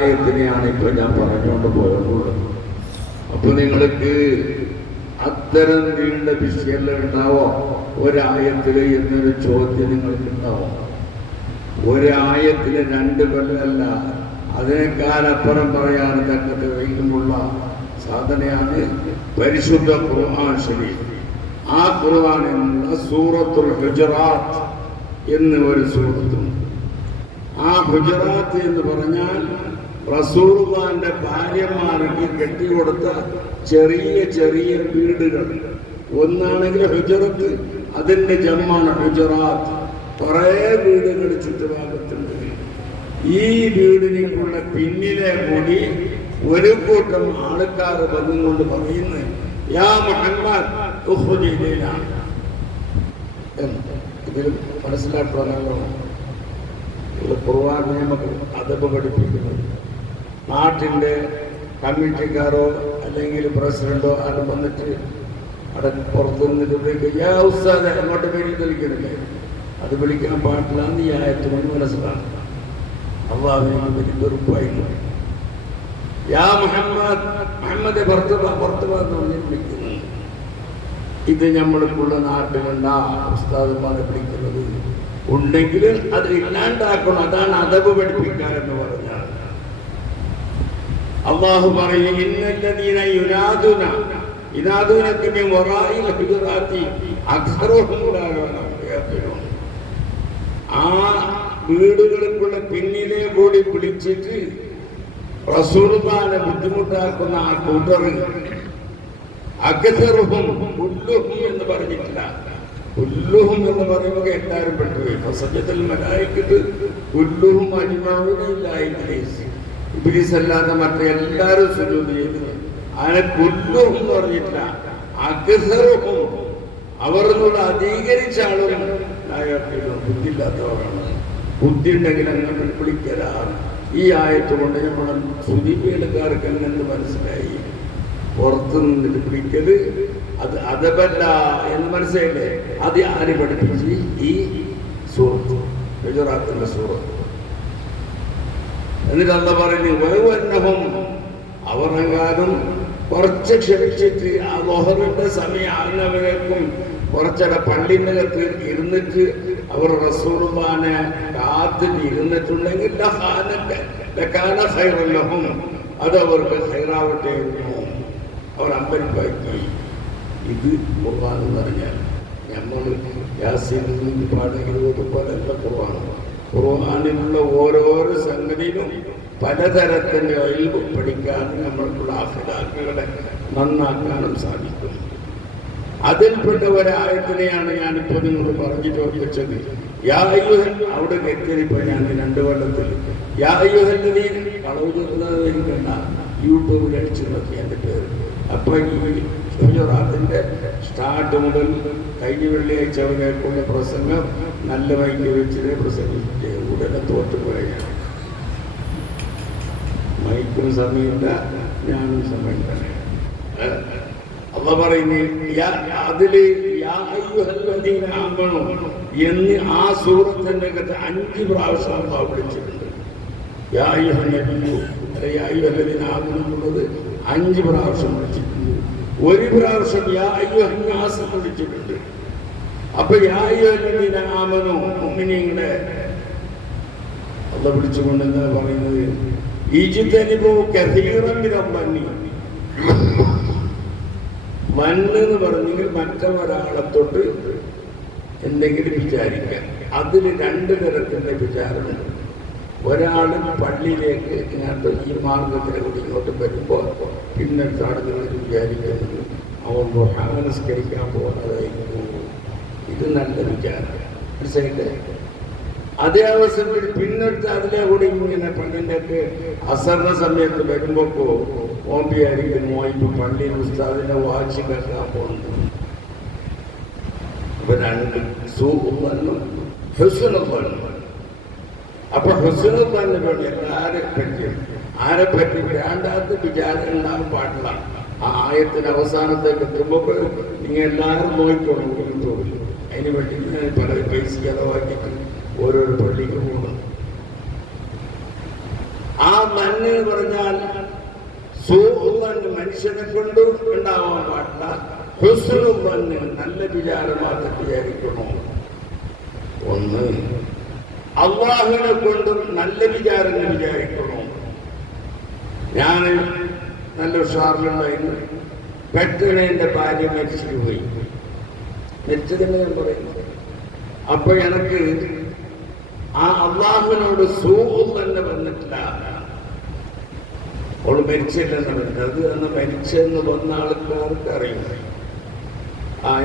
ആയത്തിനെയാണ് ഇപ്പൊ ഞാൻ പറഞ്ഞുകൊണ്ട് പോയത്. അപ്പൊ നിങ്ങൾക്ക് അത്തരം നീണ്ട വിഷയങ്ങൾ ഉണ്ടാവോ ഒരായത്തില് എന്നൊരു ചോദ്യം നിങ്ങൾക്ക് ഉണ്ടാവോ? ഒരായത്തില് 2 കൊല്ലമല്ല, അതിനേക്കാളപ്പുറം പറയാൻ തക്കത് വൈകുമുള്ള സാധനയാണ് പരിശുദ്ധ ഖുർആൻ ശരീഫ്. ആ ഖുർആനിലുള്ള സൂറത്തുൽ ഹുജറാത്ത് എന്ന് ഒരു സൂറത്തുണ്ട്. ആ ഹുജറാത്ത് എന്ന് പറഞ്ഞാൽ റസൂലുള്ളാഹിന്റെ ഭാര്യമാർക്ക് കെട്ടിക്കൊടുത്ത ചെറിയ ചെറിയ വീടുകൾ. ഒന്നാണെങ്കിൽ ഹുജറത്ത്, അതിന്റെ ജമ്മാണ് ഹുജറാത്ത്. കുറേ വീടുകൾ ചുറ്റുഭാഗത്തുണ്ട്. ഈ വീടിനുള്ള പിന്നിലെ കൂടി ഒരു കൂട്ടം ആൾക്കാർ വന്നുകൊണ്ട് പറയുന്നു, യാ മുഹമ്മദ് ഉഖ്റുജ് ഇലൈനാ. ഇതിൽ മനസ്സിലാക്കാനല്ലോ ഖുർആനെ നമുക്ക് അദബ് പഠിപ്പിക്കുന്നത്. നാട്ടിൻ്റെ കമ്മിറ്റിക്കാരോ അല്ലെങ്കിൽ പ്രസിഡന്റോ ആരും വന്നിട്ട് അവിടെ പുറത്തു നിന്നിട്ട് യാ ഉസ്താദ് അങ്ങോട്ട് പേര് വിളിക്കുന്നില്ലേ, അത് വിളിക്കാൻ പാടില്ലാന്ന് ഈ ആയത്തുകൊണ്ട് മനസ്സിലാക്കണം. അള്ളാഹുവിനെ വലിയ വെറുപ്പായിരുന്നു. യാ മുഹമ്മദ്, മുഹമ്മദ് പുറത്ത് പറഞ്ഞ് വിളിക്കുന്നു. ഇത് നമ്മൾക്കുള്ള നാട്ടിലുണ്ടാ ഉസ്താദുമാരെ വിളിക്കുന്നത് ഉണ്ടെങ്കിൽ അത് ഇല്ലാണ്ടാക്കണം. അതാണ് അദബ് പഠിപ്പിക്കുക എന്ന് പറഞ്ഞാൽ. അല്ലാഹു പറയും, ഇന്നല്ലദീന യുനാദൂന ഇനാദൂനക മിൻ വറാഇൽ ഹുജറാത്തി അക്സറുഹും ലാ യഅഖിലൂൻ. ആ വീടുകൾക്കുള്ള പിന്നിലെ കൂടി വിളിച്ചിട്ട് റസൂലുള്ളാഹിനെ ബുദ്ധിമുട്ടാക്കുന്ന ആ കൂട്ടർ അക്സറുഹും കുല്ലുഹും എന്ന് പറഞ്ഞിട്ടില്ല. കുല്ലുഹും എന്ന് പറയുമ്പോൾ എല്ലാവരും പെട്ടുപോയി. ഫസജദൽ മലായികത്തു കുല്ലുഹും അജ്മഊന ഇല്ലാ ഇബ്ലീസ്. ഇബ്ലീസ് അല്ലാതെ മറ്റെല്ലാവരും സുജൂദ് ചെയ്തു. അങ്ങനെ കുല്ലുഹും എന്ന് പറഞ്ഞിട്ടില്ല, അക്സറുഹും. അവർ എന്നുള്ള അധികരിച്ച ആളുകൾ ബുദ്ധിയില്ലാത്തവരാണ്. ബുദ്ധി ഉണ്ടെങ്കിൽ അങ്ങനെ വിളിക്കലാണ്. ഈ ആയത്ത് കൊണ്ട് നമ്മൾ സുദീപികൾക്കാർക്ക് എന്നു മനസ്സിലായി. പുറത്തു നിന്നിട്ട് വിളിക്കല് അത് അദബല്ല എന്ന് മനസ്സിലായില്ലേ? അത് ആര് പഠിപ്പിച്ച്? ഈ സൂറത്ത്, ഗുജറാത്തിന്റെ സൂറത്ത്. എന്നിട്ട് അല്ല പറഞ്ഞു, വഹുവന്നഹും, അവർ എങ്ങാനും കുറച്ച് ക്ഷമിച്ചിട്ട് ആ ലൊഹറിന്റെ സമയം ആകുന്നവരേക്കും കുറച്ചടെ പള്ളിനകത്ത് ഇരുന്നിട്ട് അവർ റസൂലുള്ളാഹിനെ കാത്തിട്ട് ഇരുന്നിട്ടുണ്ടെങ്കിൽ അത് അവർക്ക് ഹൈറാവട്ടെ എന്ന് അവർ അമ്പരിപ്പായി. ഇത് ഖുർആൻ എന്ന് പറഞ്ഞാൽ നമ്മൾ യാസീൻ പാടുന്നത് പോലെയല്ല ഖുർആൻ. ഖുർആനിലുള്ള ഓരോരോ സംഗതിയിലും പലതരത്തിൻ്റെ ഇൽമ് പഠിക്കാനും നമ്മൾക്കുള്ള അഖ്ലാഖുകളെ നന്നാക്കാനും സാധിക്കും. അതിൽപ്പെട്ട ഒരായത്തിനെയാണ് ഞാനിപ്പോൾ നിങ്ങൾ പറഞ്ഞു ചോദിച്ചത്. യാ അയ്യുഹൽ, അവിടെ എത്തിയപ്പോൾ ഞാൻ 2 കൊല്ലത്തിൽ യാ അയ്യുഹല്ലദീന കളവ് ചെറുന്നത് എനിക്കണ്ട, യൂട്യൂബിൽ അടിച്ചു നോക്കി എൻ്റെ പേര്. അപ്പൊ ഈ ഹുജറാത്തിന്റെ സ്റ്റാർട്ട് മുതൽ കഴിഞ്ഞ വെള്ളിയാഴ്ച വരെയുള്ള പ്രസംഗം നല്ല വൈകി വെച്ചിട്ട് പ്രസംഗിച്ച് ഉടനെ തോറ്റുപോയാണ്. മൈക്കും സമയമില്ല, ഞാനും സമയമില്ല. അള്ള പറയുന്നു അതില് എന്ന് ആ സൂറത്തിന്റെ അകത്ത് 5 പ്രാവശ്യം അള്ളാഹു വിളിച്ചിട്ടുണ്ട്. എന്നുള്ളത് 5 പ്രാവശ്യം വിളിച്ചിട്ടുണ്ട്. 1 പ്രാവശ്യം വിളിച്ചിട്ടുണ്ട്. അപ്പൊ മുഅ്മിനീങ്ങളെ അള്ള വിളിച്ചുകൊണ്ട് എന്താ പറയുന്നത്? ഇജ്തനിബൂ കസീറൻ മിനൽ മന്നി. മണ്ണ് എന്ന് പറഞ്ഞെങ്കിൽ മറ്റൊരാളെ തൊട്ട് എന്തെങ്കിലും വിചാരിക്കാം. അതിൽ 2 തരത്തിൻ്റെ വിചാരമുണ്ട്. ഒരാൾ പള്ളിയിലേക്ക് ഇങ്ങോട്ട് ഈ മാർഗത്തിനെ കൂടി ഇങ്ങോട്ട് വരുമ്പോൾ പിന്നെ കാണുന്നത് വിചാരിക്കുന്നത് അവൻ നമസ്കരിക്കാൻ പോകുന്നതായിരിക്കും. ഇത് നല്ല വിചാരം, മനസ്സിലായില്ലേ? അതേ അവസരത്തിൽ പിന്നെടുത്ത് അതിലെ കൂടി ഇങ്ങനെ പള്ളിൻ്റെയൊക്കെ അസറിന സമയത്ത് വരുമ്പോൾ ഓമ്പിയായിരിക്കുന്നു ഇപ്പൊ പള്ളിയിൽ ഉസ്താദിനെ വാച്ച് കേൾക്കാൻ പോകുന്നു. അപ്പൊ 2 സൂഹും ഹുസ്നും. അപ്പൊ ഹുസ്നും വേണ്ടി ആരെ പറ്റി വേണ്ടാത്ത വിചാരം ഉണ്ടാകാൻ പാടില്ല. ആ ആയത്തിന് അവസാനത്തേക്ക് എത്തുമ്പോൾ നിങ്ങൾ എല്ലാവരും നോക്കിക്കോളും. അതിന് വേണ്ടി പല പൈസ ചെലവാക്കിയിട്ട് ഓരോരോ പള്ളിക്ക് പോകണം. ആ നന്മ എന്ന് പറഞ്ഞാൽ സൂഅ് മനുഷ്യനെ കൊണ്ട് ഉണ്ടാവാൻ പാടില്ല. ഹുസ്നുൽ നല്ല വിചാരമാക്കി വിചാരിക്കണോ. ഒന്ന് അള്ളാഹുവിനെ കൊണ്ടും നല്ല വിചാരങ്ങൾ വിചാരിക്കണോ. ഞാൻ നല്ല ഉഷാറിലുണ്ടായിരുന്നു. പെട്ടെന്ന് എൻ്റെ ഭാര്യ മരിച്ചു പോയി. മരിച്ചതെന്ന് ഞാൻ പറയുന്നത്. അപ്പൊ എനിക്ക് ആ അള്ളാഹുവിനോട് സൂഅ് തന്നെ വന്നിട്ടില്ല. അവള് മരിച്ചില്ലെന്ന് പറഞ്ഞത്. അത് അന്ന് മരിച്ചെന്ന് വന്ന ആൾക്കാർക്ക് അറിയും.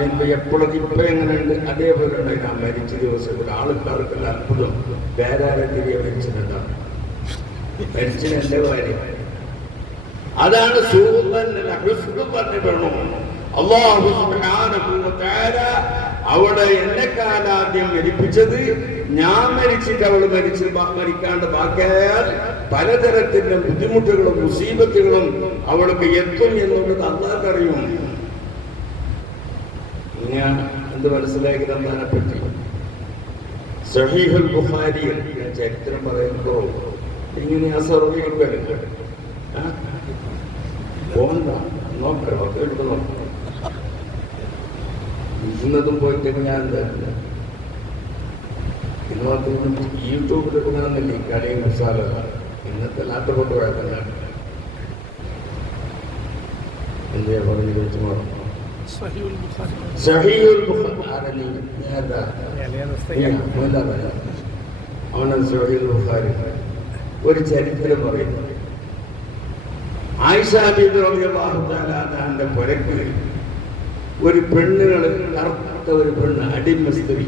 എന്റെ എപ്പോഴും ഇപ്പൊ എങ്ങനെയുണ്ട് അതേപോലെ ഉണ്ടായി. ഞാൻ മരിച്ച ദിവസം ഇവിടെ ആൾക്കാർക്കുള്ള അത്ഭുതം. വേറെ ആരെങ്കിലും മരിച്ചിട്ടുണ്ടാവും. മരിച്ചത് എന്റെ ഭാര്യ. അതാണ് അല്ലാഹു സുബ്ഹാനഹു വ തആല അവിടെ എന്നെക്കാലാദ്യം മരിപ്പിച്ചത്. ഞാൻ മരിച്ചിട്ട് അവൾ മരിക്കാണ്ട് ബാക്കിയാൽ പലതരത്തിലുള്ള ബുദ്ധിമുട്ടുകളും മുസീബത്തുകളും അവൾക്ക് എത്തും എന്നുള്ളത് അല്ലാഹുവിന് അറിയും. ഞാൻ എന്ത് മനസ്സിലാക്കി തന്നതിനെ പറ്റി സഹീഹുൽ ബുഖാരിയിൽ ഞാൻ ചരിത്രം പറയുമ്പോൾ ഇങ്ങനെ അസറുകൾ പോകണ്ട നോക്കോ എടുത്ത് നോക്കാം. ഇന്നതും പോയിട്ട് ഞാൻ ഇന്നത്തും യൂട്യൂബിൽ എടുക്കണമെന്നില്ല. ഈ കടയും മസാല ഇന്നത്തെ ലാപ്ടോപ്പ് കുഴപ്പമില്ല. എന്താ പറഞ്ഞു ചോദിച്ചു മാറും. അവനാണ് സഹീഹുൽ ബുഖാരി. ഒരു ചരിത്രം പറയുന്നു. ആയിഷ ബീബി റളിയല്ലാഹു തആല അൻഹയുടെ പുരക്ക് ഒരു പെണ്ണുകൾ കറുത്ത ഒരു പെണ്ണ് അടിമ സ്ത്രീ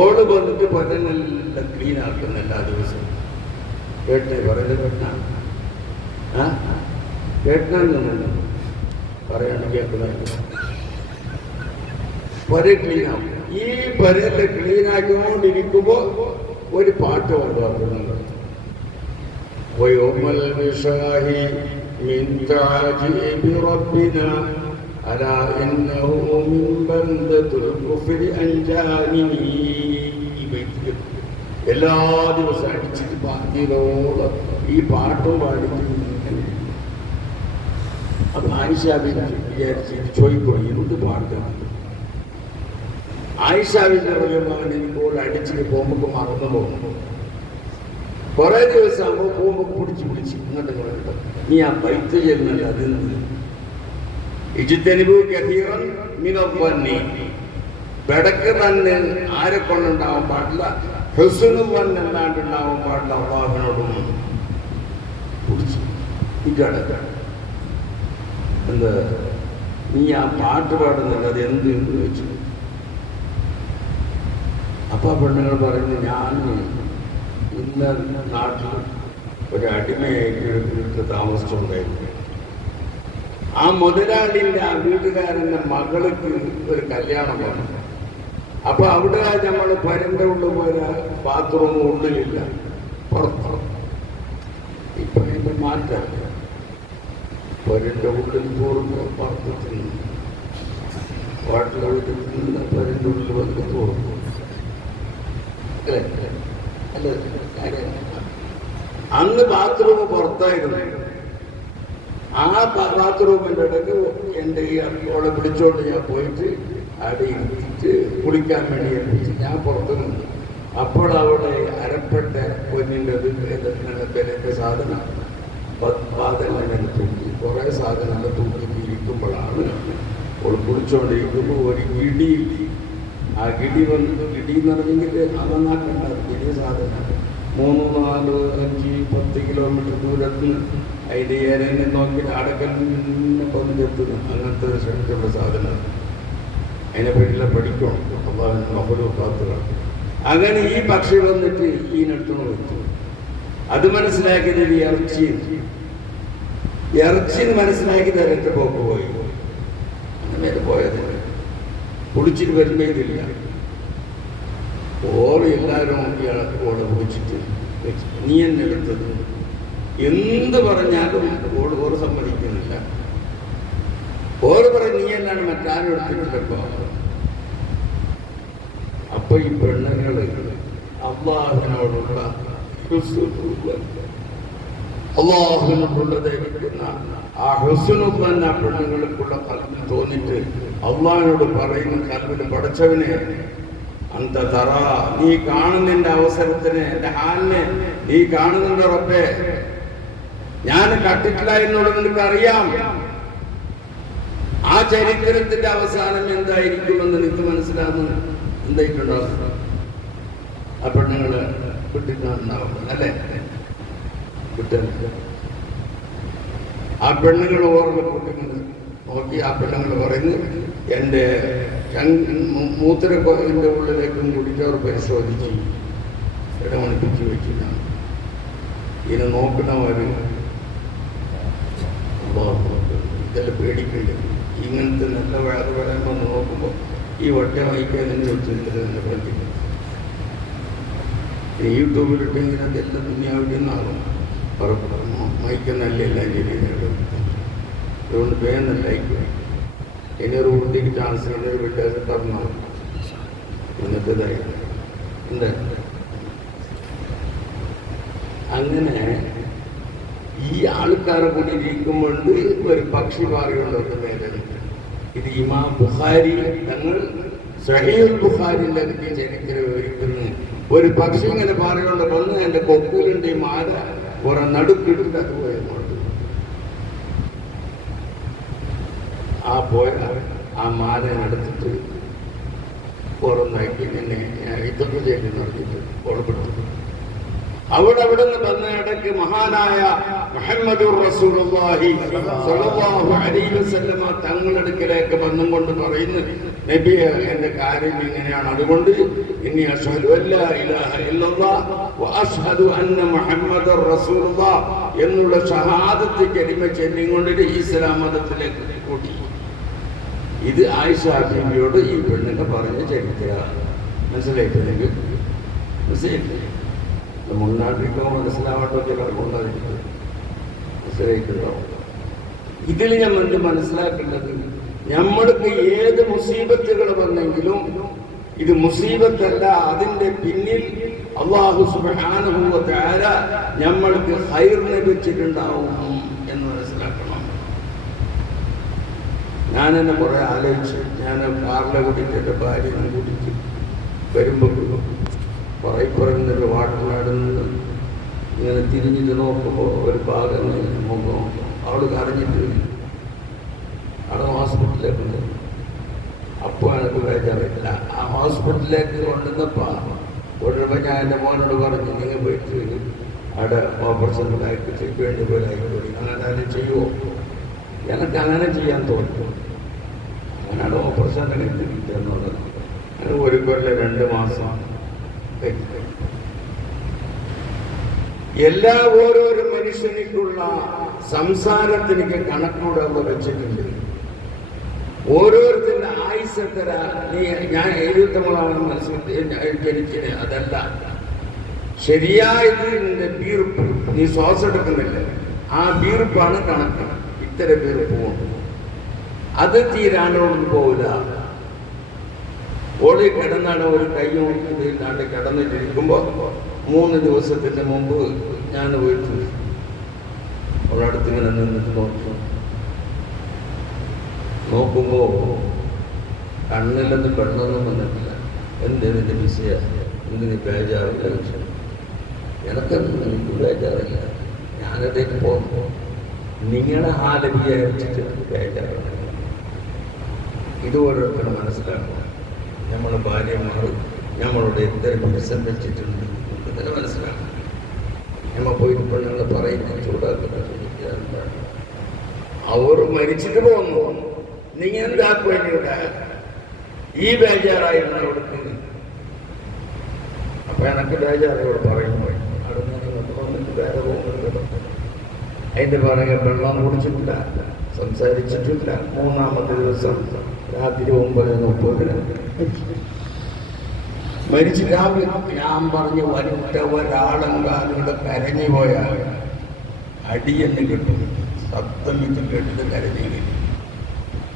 ഓട് വന്നിട്ട് പരനെല്ലാം ക്ലീൻ ആക്കുന്ന എല്ലാ ദിവസവും. കേട്ടേ പറയുന്നത് കേട്ടാണ്. കേട്ടാന്ന് പറയാണ് കേൾക്കുന്നത്. പര ക്ലീൻ ആവും. ഈ പരല് ക്ലീൻ ആക്കിക്കൊണ്ടിരിക്കുമ്പോ ഒരു പാട്ട് കൊണ്ടുവരുന്നുണ്ട്. من تعجيب ربنا ألا إنه من بلدة الكفر أنجاني. എല്ലാ ദിവസവും അടിച്ചിട്ട് പാട്ടിയോളം ഈ പാട്ടും പാടിക്കുന്നു. അപ്പൊ ആയിഷ വിചാരിച്ചിട്ട് ചോദിക്കും എന്ത് പാട്ടാണ്. ആയിഷ ഇപ്പോൾ അടിച്ചിട്ട് പോകുമ്പോ മറന്നു പോകുന്നു. കുറെ ദിവസം ആകുമ്പോൾ പോകുമ്പോൾ പിടിച്ച് ഇങ്ങോട്ട് കൊണ്ടിട്ട് നീ ആ ബൈത്ത് ചെല്ലുന്നില്ല. അതിന് ഇജ്തനിബു കസീറൻ മിനദ്ദന്നി. ബടക്ക് തന്നെ ആരെ കൊണ്ടുണ്ടാവാൻ പാടില്ല. ഹുസ്നുൽ വന്ന് അല്ലാണ്ടുണ്ടാവാൻ പാടില്ല. അള്ളാഹുവിനോടും പിടിച്ചു ഇക്കട എന്താ നീ ആ പാട്ട് പാടുന്നില്ല. അത് എന്ത് എന്ന് ചോദിച്ചു. അപ്പൊ പെണ്ണുങ്ങൾ പറയുന്നു ഞാൻ ഇന്ന നാട്ടിൽ ഒരു അടിമയായിട്ട് ഒരു വീട്ടിൽ താമസിച്ചുണ്ടായിരുന്നു. ആ മുതലാളിൻ്റെ ആ വീട്ടുകാരൻ്റെ മകൾക്ക് ഒരു കല്യാണം വന്നു. അപ്പൊ അവിടെ നമ്മൾ പരന്റെ ഉള്ളിൽ പോലെ ബാത്റൂം ഉള്ളിലില്ല, പുറത്ത്. ഇപ്പൊ അതിന്റെ മാറ്റം പരന്റെ ഉള്ളിൽ തോറുന്നു, പുറത്ത് തിന്നു. വാട്ടിലെ വീട്ടിൽ നിന്ന് പരന്റെ ഉള്ളിൽ വന്ന് തോറുന്നു. അല്ലേ? അന്ന് ബാത്റൂം പുറത്തായിരുന്നു. ആ ബാത്റൂമിൻ്റെ ഇടയ്ക്ക് എൻ്റെ ഈ അവളെ പിടിച്ചോണ്ട് ഞാൻ പോയിട്ട് അവിടെ ഇരുത്തിട്ട് കുളിക്കാൻ വേണ്ടി ഏൽപ്പിച്ച് ഞാൻ പുറത്തു നിന്നു. അപ്പോൾ അവിടെ അരപ്പെട്ട പൊന്നിൻ്റെ വിലൻ്റെ സാധനം പാതെല്ലാം തൂക്കി കുറേ സാധനങ്ങൾ തൂക്കി ഇരിക്കുമ്പോഴാണ് അവൾ കുളിച്ചോണ്ടിരിക്കുമ്പോൾ ഒരു ഗിടി. ആ ഗിടി എന്ന് പറഞ്ഞെങ്കിൽ അവനാക്കണ്ട വലിയ സാധനം. 3, 4, 5, 10 കിലോമീറ്റർ ദൂരത്തിൽ അതിൻ്റെ ഏരനെ നോക്കി അടക്കലിനെ കൊണ്ടെത്തുന്നു. അങ്ങനത്തെ ഒരു ശക്തിയുള്ള സാധനം. അതിനെ പറ്റില്ല പഠിക്കണം. മഹലു കാത്തുകൾ. അങ്ങനെ ഈ പക്ഷി വന്നിട്ട് ഈ നെട്ടുന്നു വെച്ചു. അത് മനസ്സിലാക്കിയത് ഇറച്ചി മനസ്സിലാക്കി തരട്ട് പോക്ക് പോയി. അങ്ങനെ പോയതില്ല. കുടിച്ചിട്ട് വരുമ്പോ ഇതില്ല. ഓറ് എല്ലാവരും ഓളെ കുടിച്ചിട്ട് നീ എന്നെ എടുത്തത് എന്ത് പറഞ്ഞാലും ഓറ് സമ്മതിക്കുന്നില്ല. ഓറ് പറയും നീ അല്ലാണ്ട് മറ്റാരും എടുത്തിട്ടില്ലപ്പോ. അപ്പൊ ഈ പെണ്ണുങ്ങള് അള്ളാഹുവിനോടുള്ള അള്ളാഹുവിനോടുള്ളതായിരിക്കുന്ന ആ ഹുസ്നുൽ തന്നെ ആ പെണ്ണുങ്ങൾക്കുള്ള കൽബിൽ തോന്നിട്ട് അള്ളാഹിനോട് പറയുന്ന കൽബിൽ പടച്ചവനെ അന്ത തറ, നീ കാണുന്നതിന്റെ അവസരത്തിന് എന്റെ ഹാലിനെ നീ കാണുന്നുണ്ട് റബ്ബേ, ഞാൻ കട്ടിട്ടില്ല എന്നുള്ളത് നിനക്കറിയാം. ആ ചരിത്രത്തിന്റെ അവസാനം എന്തായിരിക്കുമെന്ന് നിനക്ക് മനസ്സിലാകുന്നു. എന്തായിട്ടുണ്ടാവും? ആ പെണ്ണുങ്ങള് കിട്ടിട്ടുണ്ടാവും അല്ലേ? ആ പെണ്ണുങ്ങൾ ഓർമ്മ കൂട്ടുന്നത് നോക്കി ആ പെണ്ണുങ്ങൾ പറയുന്നു, എൻ്റെ മൂത്രന്റെ ഉള്ളിലേക്കും കൂടിയിട്ട് അവർ പരിശോധിച്ച് ഇടമണിപ്പിച്ച് വെച്ചില്ല. ഇതിനെ നോക്കണവര് ഇതെല്ലാം പേടിക്കേണ്ടത്. ഇങ്ങനത്തെ നല്ല വേറെ പറയുമ്പോൾ നോക്കുമ്പോൾ ഈ വട്ട വായിക്കാൻ തന്നെ വെച്ചിട്ട് തന്നെ പഠിക്കുന്നത്. യൂട്യൂബിലിട്ടെങ്കിൽ അതെല്ലാം ദുനിയാവിൽ നിന്നാകും മയക്കുന്നല്ല എല്ലാം ചെയ്യുന്നത്. അതുകൊണ്ട് വേഗം ലൈക്ക് ഇനിയൊരു വൃത്തിക്ക് ചാൻസ് ഇതൊരു വ്യത്യാസം തരണം. ഇന്നത്തേതായി എന്താ അങ്ങനെ ഈ ആൾക്കാരെ കൂടി ഇരിക്കുമ്പോണ്ട് ഒരു പക്ഷി പാറിയുള്ളത് നേരെ. ഇത് ഇമാം ബുഖാരി തങ്ങൾ സഹീഹുൽ ബുഖാരിയിലെ ചരിത്രം വിവരിക്കുന്നു. ഒരു പക്ഷി ഇങ്ങനെ പാറിയോണ്ട് വന്ന് എൻ്റെ കൊക്കൂലിൻ്റെ മാല കുറെ നടുക്കിട്ടിട്ട് അത് പോയതുകൊണ്ട് ആ പോയ ആ മാല എടുത്തിട്ട് പുറന്നാക്കി എന്നെ ഇതൊക്കെ ചെയ്ത് നടത്തിയിട്ട് പുറപ്പെട്ടു. അവിടെ നിന്ന് വന്ന ഇടയ്ക്ക് മഹാനായ മുഹമ്മദുർ റസൂലുള്ളാഹി സ്വല്ലല്ലാഹു അലൈഹി വസല്ലമ തങ്ങളടുക്കലേക്ക് വന്നും കൊണ്ട് പറയുന്നു, നബിയെ എൻ്റെ കാര്യം ഇങ്ങനെയാണ്, അതുകൊണ്ട് ഇന്നി അശ്ഹദു അല്ലാ ഇലാഹ ഇല്ലല്ലാഹ് വ അശ്ഹദു അന്ന മുഹമ്മദർ റസൂലുള്ളാഹ് എന്നുള്ള ഷഹാദത്ത് കലിമ ചൊല്ലിക്കൊണ്ടിട്ട് ഇസ്ലാം മതത്തിലേക്ക് കൂട്ടി. ഇത് ആയിഷ ബീവിയോട് ഈ പെണ്ണിനെ പറഞ്ഞ ചരിത്രമാണ്. മനസ്സിലായിട്ടില്ലെങ്കിൽ മനസ്സിലായിട്ടില്ല. മുന്നാട്ടിരിക്കുമ്പോൾ മനസ്സിലാവാണ്ടൊക്കെ കിടക്കൊണ്ടായിരിക്കും. മനസ്സിലായിട്ടുണ്ടാവും. ഇതിൽ നമ്മൾ മനസ്സിലാക്കേണ്ടത്, നമ്മൾക്ക് ഏത് മുസീബത്തുകൾ വന്നെങ്കിലും ഇത് മുസീബത്തല്ല, അതിന്റെ പിന്നിൽ അല്ലാഹു സുബ്ഹാനഹു വ തആല നമ്മൾക്ക് ഖൈറിനെ വെച്ചിട്ടുണ്ടാവും എന്ന് മനസ്സിലാക്കണം. ഞാനെന്നെ കുറെ ആലോചിച്ച്, ഞാൻ കാറിലെ കൂട്ടിയിട്ട് എൻ്റെ ഭാര്യനെ കൂട്ടിയിട്ട് വരുമ്പോൾ പറയപ്പുറന്നൊരു വാട്ടിനടുന്ന് ഇങ്ങനെ തിരിഞ്ഞിട്ട് നോക്കുമ്പോൾ ഒരു ഭാഗം മുഖം അവൾ കരഞ്ഞിട്ട് അവിടെ ഹോസ്പിറ്റലിലേക്ക് ഉണ്ട്. അപ്പോൾ എനിക്ക് ബേജാറില്ല. ആ ഹോസ്പിറ്റലിലേക്ക് കൊണ്ടുവന്നപ്പോൾ കൊണ്ടുവരുമ്പോൾ ഞാൻ എൻ്റെ മോനോട് പറഞ്ഞു, നിങ്ങൾ പോയിട്ട് അവിടെ ഓപ്പറേഷൻ ചെയ്യേണ്ടി പോലെ ആയിക്കോളി, അങ്ങനെ അതിന് ചെയ്യുമോ? എനിക്ക് അങ്ങനെ ചെയ്യാൻ തോന്നുന്നു. അങ്ങനെ അവിടെ ഓപ്പറേഷൻ എന്നുള്ളത് അങ്ങനെ ഒരു കൊല്ലം 2 മാസം എല്ലാ ഓരോരോ മനുഷ്യനിക്കുള്ള സംസാരത്തിനൊക്കെ കണക്കൂടെ അവിടെ വെച്ചിട്ടുണ്ട്. ഓരോരുത്തരുടെ ആയുസ് എത്ര, ഞാൻ 73 മനസ്സിൽ ജനിച്ചത് അതല്ല, ശരിയായത് നിന്റെ വീർപ്പ്, നീ ശ്വാസം എടുക്കുന്നില്ല, ആ വീർപ്പാണ് കണക്ക്. ഇത്ര വീർപ്പ് പോകും, അത് തീരാനോടൊന്നും പോവില്ല. ഓടി കിടന്നാണ് ഒരു കൈ നോക്കിയില്ലാണ്ട് കിടന്നിട്ടിരിക്കുമ്പോൾ 3 ദിവസത്തിന് മുമ്പ് ഞാൻ വീട്ടിൽ ഒരടുത്തിങ്ങനെ നിന്നിട്ട് നോക്കുമ്പോൾ കണ്ണിലൊന്നും വെള്ളമൊന്നും വന്നിട്ടില്ല. എന്തിന്റെ വിഷയ എന്തിന് ബേജാറില്ല. എനിക്ക് ബേജാറില്ല, ഞാനതേക്ക് പോകുമ്പോൾ നിങ്ങളെ ഹാല വിചാരിച്ചിട്ട് ബേജാറില്ല. ഇത് ഓരോരുത്തരും മനസ്സിലാക്കണം. നമ്മൾ ഭാര്യമാർ നമ്മളോട് എന്തൊരു ദിവസം വെച്ചിട്ടുണ്ട് എന്നൊക്കെ മനസ്സിലാക്കണം. നമ്മൾ പോയിട്ട് പെണ്ണുങ്ങൾ പറയുന്ന ചൂടാക്കുന്ന അവർ മരിച്ചിട്ട് പോകുന്നു, നിങ്ങൾ എന്താക്കുവേണ്ടിയുടെ ഈ ബേജാറായിരുന്നു അവിടുത്തെ. അപ്പൊ എനക്ക് ബേജാറോട് പറയുമ്പോൾ അവിടെ നിങ്ങൾക്ക് വന്നിട്ട് വേറെ പോകുന്നുണ്ട്. അതിന്റെ പറയുക വെള്ളം കുടിച്ചിട്ടില്ല, സംസാരിച്ചിട്ടില്ല. 3-ാമത്തെ ദിവസം രാത്രി 9:30 മരിച്ചു. ഞാൻ പറഞ്ഞു, വരട്ട ഒരാളെങ്കാലിവിടെ കരഞ്ഞു പോയാൽ അടിയെന്ന് കിട്ടും. ശബ്ദം ഇത് കേട്ടിട്ട് കരഞ്ഞെങ്കിൽ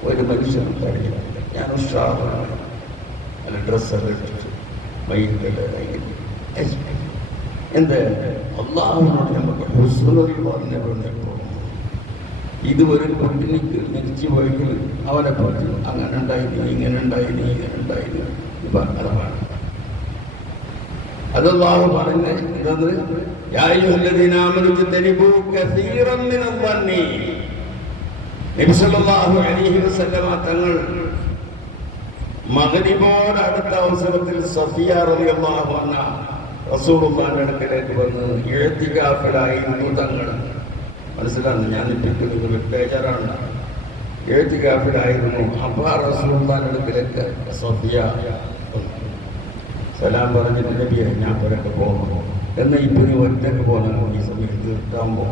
ഒരു മനുഷ്യൻ കരഞ്ഞില്ല. ഞാൻ ഉഷാറാണ്, അല്ല ഡ്രസ്സൊക്കെ ഇട്ടിട്ട് ഭയങ്കര എന്ത് അല്ലാഹുവിനോട് നമുക്ക് ഹുസ്നുൽ പറഞ്ഞ പെണ്ണിപ്പോൾ ഇത് ഒരു കുട്ടിനിക്ക് മരിച്ചു പോയെങ്കിൽ അവനെ പറ്റി അങ്ങനെ ഉണ്ടായിനി ഇങ്ങനെ ഉണ്ടായിനി ഇങ്ങനെ ഉണ്ടായിനി അതാണ് അത് അല്ലാഹു പറഞ്ഞ എന്നത് യാ അയ്യുഹല്ലദീന ആമനൂ ഇജ്തനിബൂ കസീറൻ മിനൽ വന്നി. നബി സല്ലല്ലാഹു അലൈഹി വസല്ലമ തങ്ങൾ മഗ്രിബോട് അടുത്ത അവസരത്തിൽ സഫിയ റളിയല്ലാഹു അൻഹ റസൂലുള്ളാഹിന്റെ അടുക്കലേക്ക് വന്ന് ഇഅ്തികാഫിലായിരുന്നു തങ്ങൾ. മനസ്സിലാകുന്നു, ഞാൻ ഇപ്പിക്കുന്നത് ബേജാറാണ്. ഇഅ്തികാഫിലായിരുന്നു. അപ്പോൾ റസൂലുള്ളാഹിന്റെ അടുക്കലേക്ക് സഫിയ സലാം പറഞ്ഞിട്ട് നബിയെ ഞാൻ പുറത്ത് പോകുന്നു എന്നാൽ ഇപ്പം നീ ഒറ്റക്ക് പോകണം ഈ സമയത്ത് തീർക്കാമ്പോൾ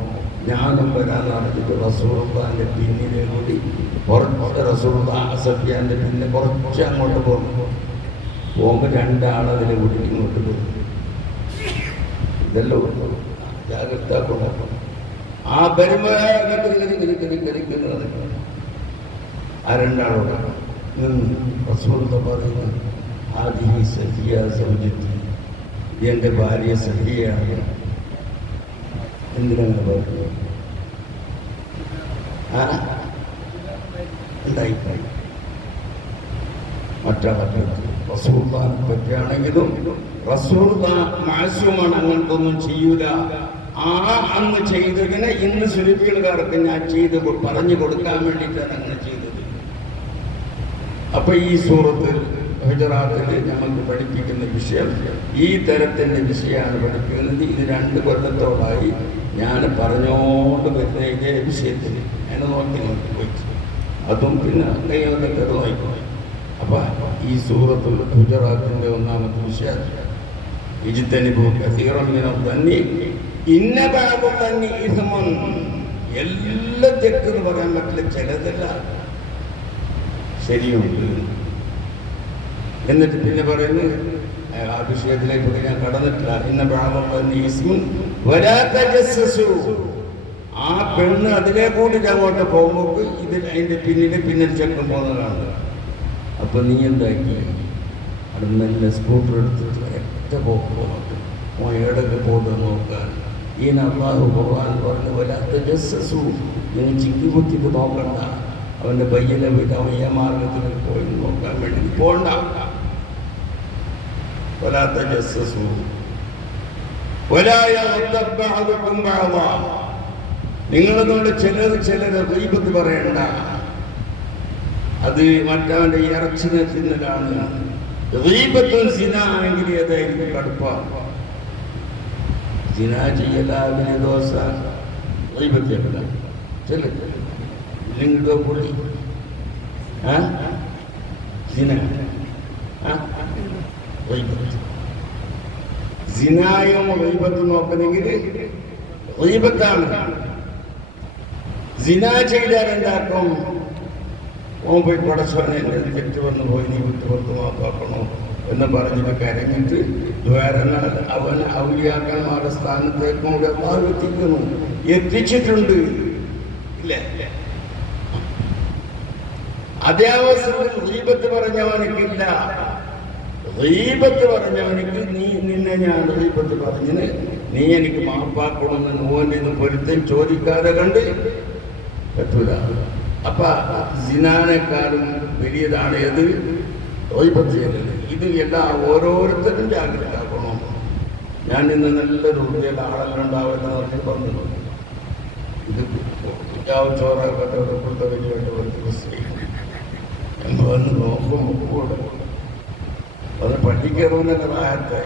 ഞാനും വരാന്ന് പറഞ്ഞിട്ട് റസൂലുള്ളാഹിന്റെ പിന്നിലെ കൂടി കുറച്ച് റസൂലുള്ളാഹി സഫിയാന്റെ പിന്നെ കുറച്ച് അങ്ങോട്ട് പോകുമ്പോൾ രണ്ടാളതിനെ കൂടി ഇങ്ങോട്ട് പോകും. ഇതെല്ലാം ജാഗ്രത കൊണ്ടാക്കും ആ കരിക്കുന്നത് ആ രണ്ടാളോട് നിന്ന് റസൂലുള്ളാഹി പറയുന്നത് ആദിഹി സഫിയ സൗജത്തി, എൻ്റെ ഭാര്യ സഫിയയാണ്. എന്തിനാണ് പറയുന്നത്? ഉണ്ടായിപ്പോയി മറ്റാളെ റസൂലുള്ളാഹിനെ പറ്റിയാണെങ്കിലും റസൂലുള്ളാഹി മാസൂമാണ്, അങ്ങനത്തൊന്നും ചെയ്യൂല. ആ അന്ന് ചെയ്തതിനെ ഇന്ന് സുലഭികൾക്കാർക്ക് ഞാൻ ചെയ്ത് പറഞ്ഞു കൊടുക്കാൻ വേണ്ടിയിട്ടാണ് അങ്ങനെ ചെയ്തത്. അപ്പൊ ഈ സൂറത്ത് ഹുജറാത്തിൽ നമുക്ക് പഠിപ്പിക്കുന്ന വിഷയം ഈ തരത്തിൻ്റെ വിഷയമാണ് പഠിപ്പിക്കുന്നത്. ഇത് 2 കൊല്ലത്തോളായി ഞാൻ പറഞ്ഞോണ്ട് വരുന്ന ഇതേ വിഷയത്തിൽ എന്നെ നോക്കി പോയി അതും പിന്നെ കൈവന്നൊക്കെ നോക്കിപ്പോയി. അപ്പൊ ഈ സൂറത്തുൽ ഹുജറാത്തിന്റെ 1-ാമത്തെ വിഷയം ഇജ്തനിബൂ കസീറൻ മിനൽ വന്നി ഇന്ന ബഅദ വന്നി ഇസ്മുൻ. എല്ലാം തെറ്റെന്ന് പറയാൻ പറ്റില്ല, ചിലതെല്ലാം ശരിയുണ്ട്. എന്നിട്ട് പിന്നെ പറയുന്നത് ആ വിഷയത്തിലേക്ക് ഞാൻ കടന്നിട്ടില്ല. ഇന്ന ബഅദ വന്നി ഇസ്മുൻ വലാ തജസ്സസു. ആ പെണ്ണ് അതിലെ കൂടി അങ്ങോട്ട് പോകുമ്പോൾ ഇതിൽ അതിൻ്റെ പിന്നിൽ ചെക്കൻ പോകുന്നതാണ്. അപ്പൊ നീ എന്താക്കി അത് നല്ല സ്കൂട്ടർ എടുത്തിട്ട് ഒറ്റ പോയിട്ട് ഏടൊക്കെ പോയിട്ട് നോക്കാൻ ഈ അല്ലാഹു ഖുർആൻ പറഞ്ഞു വലാത്ത ജസ്സസു. നിങ്ങൾ ചിക്കി കുത്തിട്ട് നോക്കണ്ട, അവൻ്റെ പയ്യനെ പോയിട്ട് അവൻ ഈ മാർഗത്തിൽ പോയി നോക്കാൻ വേണ്ടി പോണ്ട. വലാത്ത ജസ്സസു വലാ യഗ്തബ് ബഅദുകും ബഅദാ. നിങ്ങളതുകൊണ്ട് ചിലർ ഗീബത്ത് പറയണ്ട, അത് മറ്റവൻ്റെ ഇറച്ചിനെ തിന്നലാണ്. ഗീബത്തും സിന ആണെങ്കിൽ ഏതായിരിക്കും കടുപ്പ? സിന ചെയ്യലാവിനെ ദോശ ഗീബത്തില്ല ചില ലിംഗോ പുള്ളി സിന സിനായും ഗീബത്തും നോക്കണമെങ്കിൽ ഗീബത്താണ്. സിന ചെയ്താൽ എന്താക്കും? ഓൻ പോയി പടച്ചവനെ തെറ്റ് വന്നു പോയി, നീ വിട്ടുപുറത്ത് മാപ്പാക്കണോ എന്ന് പറഞ്ഞിട്ട് കരഞ്ഞിട്ട് ദ്വാരനാൽ അവൻ ഔലിയാക്കന്മാരുടെ സ്ഥാനത്തേക്കും കൂടെ എത്തിച്ചിട്ടുണ്ട്. ഇല്ല, അതേ അവസരത്തിൽ ഗീബത്ത് പറഞ്ഞവനിക്കില്ല. ഗീബത്ത് പറഞ്ഞവനിക്ക് നിന്നെ ഞാൻ ഗീബത്ത് പറഞ്ഞിന് നീ എനിക്ക് മാപ്പാക്കണമെന്ന് ഓൻ്റെ പൊരുത്തം ചോദിക്കാതെ കണ്ട് പറ്റൂല. അപ്പൊ സിനാനേക്കാളും വലിയതാണ് ഏത്? ഗീബത്ത് ചെയ്യല്. ഇത് ഓരോരുത്തരും ജാഗ്രത ആക്കണം. ഞാൻ ഇന്ന് നല്ലൊരു വൃത്തിയുള്ള ആളെല്ലാം ഉണ്ടാവുമെന്ന് പറഞ്ഞ് പറഞ്ഞു. ഇത് ചോറാക്കപ്പെട്ട വലിയ എന്ന് വന്ന് നോക്കുമ്പോൾ കൂടെ അത് പഠിക്കണമെന്നൊക്കെ പ്രായത്തെ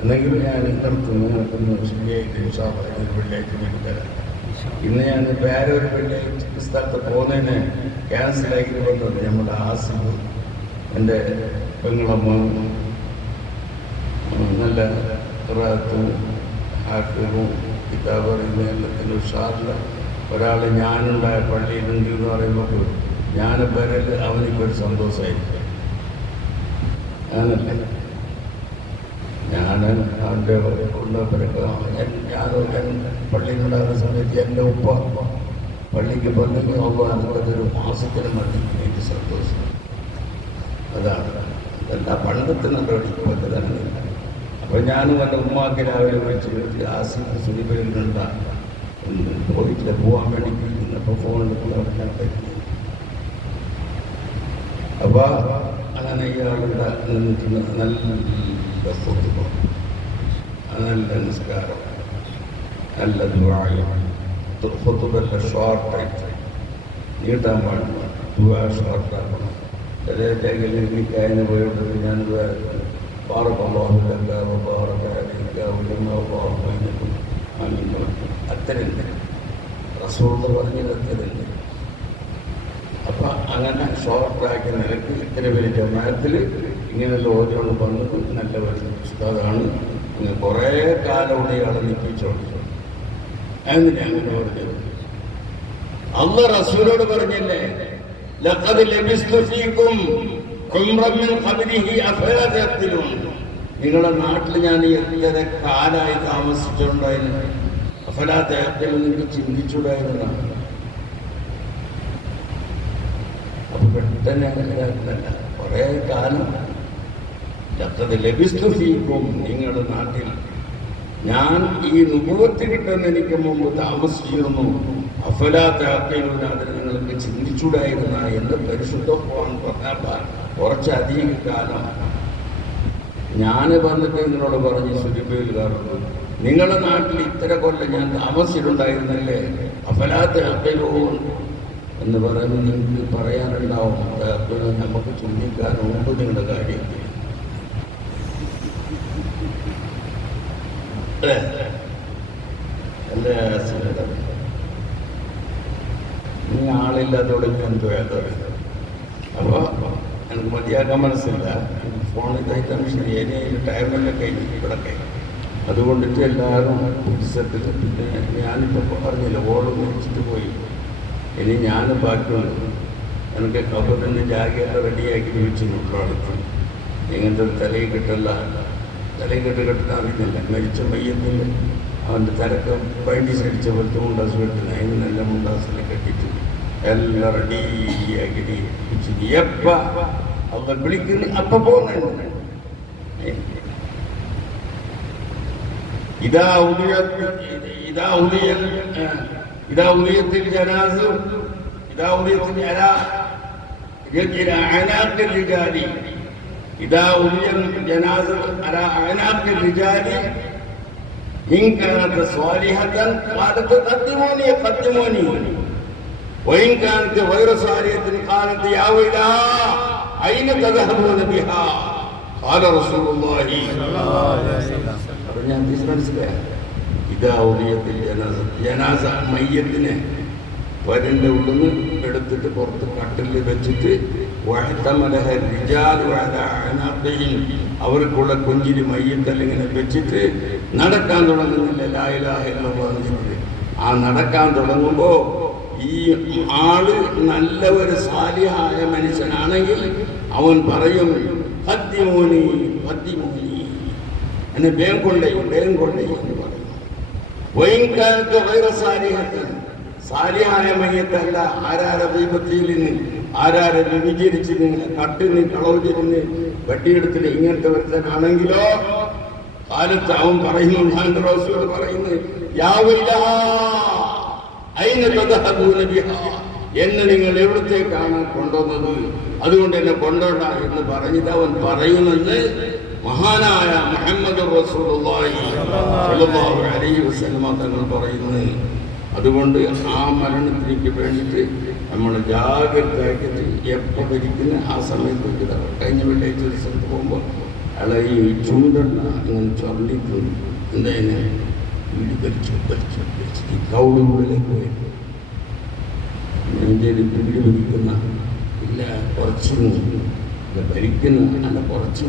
എന്നെങ്കിലും ഞാൻ ഇന്നടത്തുനിന്ന് നടക്കുന്ന ശരിയായിട്ട് വെള്ളിയാഴ്ച തരാം. ഇന്ന് ഞാൻ വേറെ ഒരു വെള്ളിയാഴ്ച സ്ഥലത്ത് പോകുന്നതിന് ക്യാൻസലാക്കി വന്നത് നമ്മുടെ ആസിഫും എൻ്റെ പെങ്ങളമ്മ നല്ല റാത്തും ഹാഫിറും കിതാബ് പറയുന്ന എല്ലാത്തിൻ്റെ ഉഷാറിൽ ഒരാൾ ഞാനുണ്ടായ പള്ളിയിലുണ്ട് എന്ന് പറയുമ്പോൾ ഞാൻ വരൽ അവനിക്കൊരു സന്തോഷമായിരിക്കും. ഞാനല്ല, ഞാൻ അവൻ്റെ ഞാൻ പള്ളിയിലുണ്ടാകുന്ന സമയത്ത് എൻ്റെ ഉപ്പ പള്ളിക്ക് പറഞ്ഞെങ്കിൽ അതൊരു മാസത്തിന് മതി എനിക്ക് സന്തോഷം. അതാണ് ഇതെല്ലാം പണ്ടത്തെ നടപടിക്ക് പറ്റതാണ്. അപ്പോൾ ഞാനും എൻ്റെ ഉമ്മാക്ക് രാവിലെ വിളിച്ച് ആസിഫ് സുനിബലുണ്ട പോയിട്ടില്ല, പോകാൻ വേണ്ടി ഇരിക്കുന്നപ്പോൾ ഫോണിൽ അവിടെ പറ്റി. അപ്പോൾ അങ്ങനെ ഇയാളുടെ നിന്നിട്ടുള്ള നല്ല ഫോട്ടോ, നല്ല നിസ്കാരം, നല്ല ദുആയും, ഖുതുബല്ല ഷോർട്ടായിട്ട് നീട്ടാൻ പാടില്ല, ദുആ ഷോർട്ടാക്കണം. ചില എനിക്കതിന് പോയിട്ട് ഞാൻ അത്തരുണ്ട് റസൂൽ പറഞ്ഞത് അത്തരുണ്ട്. അപ്പം അങ്ങനെ ഷോർട്ടാക്കി നിലക്ക് ഇത്ര പേര് ജമാഅത്തിൽ ഇങ്ങനെയുള്ള ഓരോന്ന് പറഞ്ഞത് നല്ല ഉസ്താദാണ്. ഇങ്ങനെ കുറേ കാലം കൂടി ഇയാളെ നിൽപ്പിച്ചോണ്ട് എന്നിട്ട് അങ്ങനെ പറഞ്ഞത്. അല്ലാഹു റസൂലോട് പറഞ്ഞില്ലേ, ലഖദ് ലബിസ്തു ഫീകും ഉംറൻ മിൻ ഖബ്ലിഹി അഫലാ തഅഖിലൂൻ. നിങ്ങളുടെ നാട്ടിൽ ഞാൻ എത്ര കാലമായി താമസിച്ചിട്ടുണ്ടായിരുന്നു, അഫലാ തഅഖിലൂൻ, നിങ്ങൾക്ക് ചിന്തിച്ചുകൂടായിരുന്നതാണ്. അപ്പൊ പെട്ടെന്ന് അങ്ങനെയല്ല, കുറേ കാലം ലഖദ് ലബിസ്തു ഫീകും, നിങ്ങളുടെ നാട്ടിൽ ഞാൻ ഈ നുബുവത്ത് കിട്ടുന്ന എനിക്ക് മുമ്പ് താമസിച്ചിരുന്നു. അഫലാ തഅഖിലൂൻ, അതിന് നിങ്ങൾക്ക് ചിന്തിച്ചുകൂടായിരുന്ന എന്ന് പരിശുദ്ധ ഖുർആൻ പറഞ്ഞാൽ കുറച്ചധികം കാലം ഞാൻ വന്നിട്ട് നിങ്ങളോട് പറഞ്ഞ് സുജബേലുകാർക്ക്, നിങ്ങളുടെ നാട്ടിൽ ഇത്ര കൊല്ലം ഞാൻ താമസിച്ചിട്ടുണ്ടായിരുന്നല്ലേ, അഫലാ തഅഖിലൂൻ എന്ന് പറയുമ്പോൾ നിങ്ങൾക്ക് പറയാനുണ്ടാവും, നമുക്ക് ചിന്തിക്കാനുണ്ട് നിങ്ങളുടെ കാര്യത്തിൽ. അല്ലേ? നീ ആളില്ലാത്തോടെ ഞാൻ പോയാൽ അപ്പോൾ എനിക്ക് മതിയാക്കാൻ മനസ്സില്ല. ഫോണിൽ തയ്ക്കാൻ ശരി, ഇനി ടൈമെല്ലാം കഴിഞ്ഞു ഇവിടെ കഴിഞ്ഞു. അതുകൊണ്ടിട്ട് എല്ലാവരും പുസ്തകത്തിൽ പിന്നെ ഞാനിപ്പോൾ പറഞ്ഞില്ല, ഓട് മേടിച്ചിട്ട് പോയി. ഇനി ഞാൻ ബാക്കിയുള്ളൂ. എനിക്ക് കബറിന് ജാഗയൊക്കെ റെഡിയാക്കി വെച്ചിട്ടുള്ള അടുത്ത് ഇങ്ങനത്തെ ഒരു തലയിൽ കെട്ടല്ല, തലയിൽ കെട്ടാൻ അറിയുന്നില്ല. മരിച്ച മയ്യത്തിൻ്റെ അവൻ്റെ തലക്ക് പൈൻറ്റീസ് അടിച്ച പോലത്തെ മുണ്ടാസ് കെട്ടുന്ന അതിനെല്ലാം മുണ്ടാസിനെ കെട്ടിയിട്ട് എല്ലാം റെഡിയാക്കി വെച്ചിട്ട് എപ്പോൾ അവർ വിളിക്കുന്നു അപ്പം പോകുന്നുണ്ട്. ഇതാ ഉദയത്തിൽ ജനാസ്, ഇതാ ഉദയത്തിൽ أعناق الرجال إذا أولي الجنازة على أعناق الرجال إن كانت صالحة قالت قدموني قدموني، وإن كانت غير صالحة قالت يا ويلها أين تذهبون بها قال رسول الله صلى الله عليه وسلم. إذا أوليت الجنازة ജനാസ മയ്യത്തിനെ വരൻ്റെ ഉള്ളിൽ നിന്ന് എടുത്തിട്ട് പുറത്ത് കട്ടിൽ വെച്ചിട്ട് അവർക്കുള്ള കുഞ്ചിരി മയ്യത്തല്ലിങ്ങനെ വെച്ചിട്ട് നടക്കാൻ തുടങ്ങുന്നില്ല. ലാ ഇലാഹ ഇല്ലല്ലാഹ്. ആ നടക്കാൻ തുടങ്ങുമ്പോൾ ഈ ആള് നല്ല ഒരു സാലിഹായ മനുഷ്യനാണെങ്കിൽ അവൻ പറയും ഖദ്ദിമൂനി ഖദ്ദിമൂനി, എന്നെ വേഗം കൊണ്ടേ എന്ന് പറയും. വൈകാലത്ത് ഗൈറ സാലിഹത്ത്, സാലിഹായ മയ്യത്തല്ല, ആരാര ദൈവത്തിൽ ആരാര വിചരിച്ച് കട്ടിന് കളവുചിരുന്ന് വെട്ടിയെടുത്തിന് ഇങ്ങനത്തെ ഒരുത്തനാണെങ്കിലോ കാലത്ത് അവൻ പറയുന്നു, പറയുന്നു എന്നെ നിങ്ങൾ എവിടത്തേക്കാണ് കൊണ്ടുവന്നത്, അതുകൊണ്ട് എന്നെ കൊണ്ടോണ്ട എന്ന് പറഞ്ഞിട്ട് അവൻ പറയുമെന്ന് മഹാനായ മുഹമ്മദ് റസൂലുള്ളാഹി സ്വല്ലല്ലാഹു അലൈഹി വസല്ലം തങ്ങൾ പറയുന്നു. അതുകൊണ്ട് ആ മരണത്തിലേക്ക് വേണ്ടിയിട്ട് നമ്മൾ ജാഗ്രതയാക്കിയിട്ട് എപ്പോൾ ഭരിക്കുന്ന ആ സമയത്ത് വെക്കുക. കഴിഞ്ഞ വെള്ളിയാഴ്ച ഒരു സ്ഥലത്ത് പോകുമ്പോൾ അയാളെ ഈ ചുണ്ടെണ്ണ ഇങ്ങനെ ചൊല്ലിട്ട് എന്തായാലും വീട് വലിച്ചിട്ട് കൗളുകളിലേക്ക് പോയിട്ട് നെഞ്ചേരി വീട് വലിക്കുന്ന ഇല്ല കുറച്ചു ഭരിക്കുന്ന അല്ല കുറച്ചു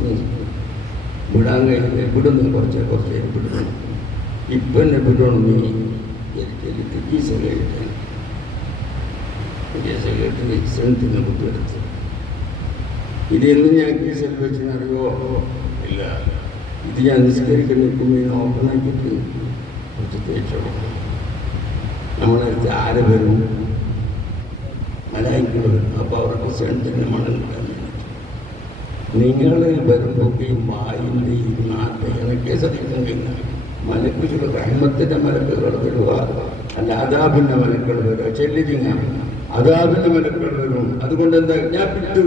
വിടാൻ കഴിഞ്ഞ വിടുന്നു, കുറച്ച് വിടുന്നു. ഇപ്പം എന്നെ വിടണം, നീ കേസ് കേട്ട് സെൻറ്റിനെ കുട്ടിയെടുത്ത് ഇതെന്നും ഞാൻ കേസിൽ വെച്ചെന്നറിയോ ഇല്ല, ഇത് ഞാൻ നിസ്കരിക്കാൻ നിൽക്കുമ്പോൾ ഓപ്പണാക്കിയിട്ട് കുറച്ച് തേച്ചോളൂ. നമ്മളടുത്ത് ആര് വരും, മലായിക്കുകൾ വരും. അപ്പോൾ അവർക്ക് സെൻറ്റിന് മണം കിട്ടാൻ വേണ്ടിയിട്ട് നിങ്ങൾ വരുമ്പോഴേക്കും വായിൻ്റെയും നാട്ടേതൊക്കെ സഹിക്കും മലക്കുകൾ റഹ്മത്തിൻ്റെ മലക്കുകൾ വരിക, അല്ല അദാബിൻ്റെ മലക്കുകൾ വരിക. ചെല്ലിരിങ്ങ അദാബിൻ്റെ മലക്കുകൾ വരും. അതുകൊണ്ട് എന്താ ഞാൻ വിട്ടു.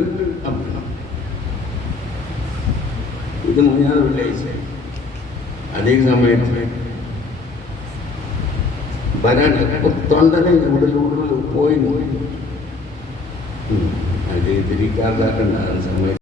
ഇത് മുന്നാൾ വെള്ളിയാഴ്ച അതേ സമയത്ത് വരാൻ തൊണ്ടനെ ഉടലൂടെ പോയി അത് തിരിക്കാതാക്കണ്ട സമയത്ത്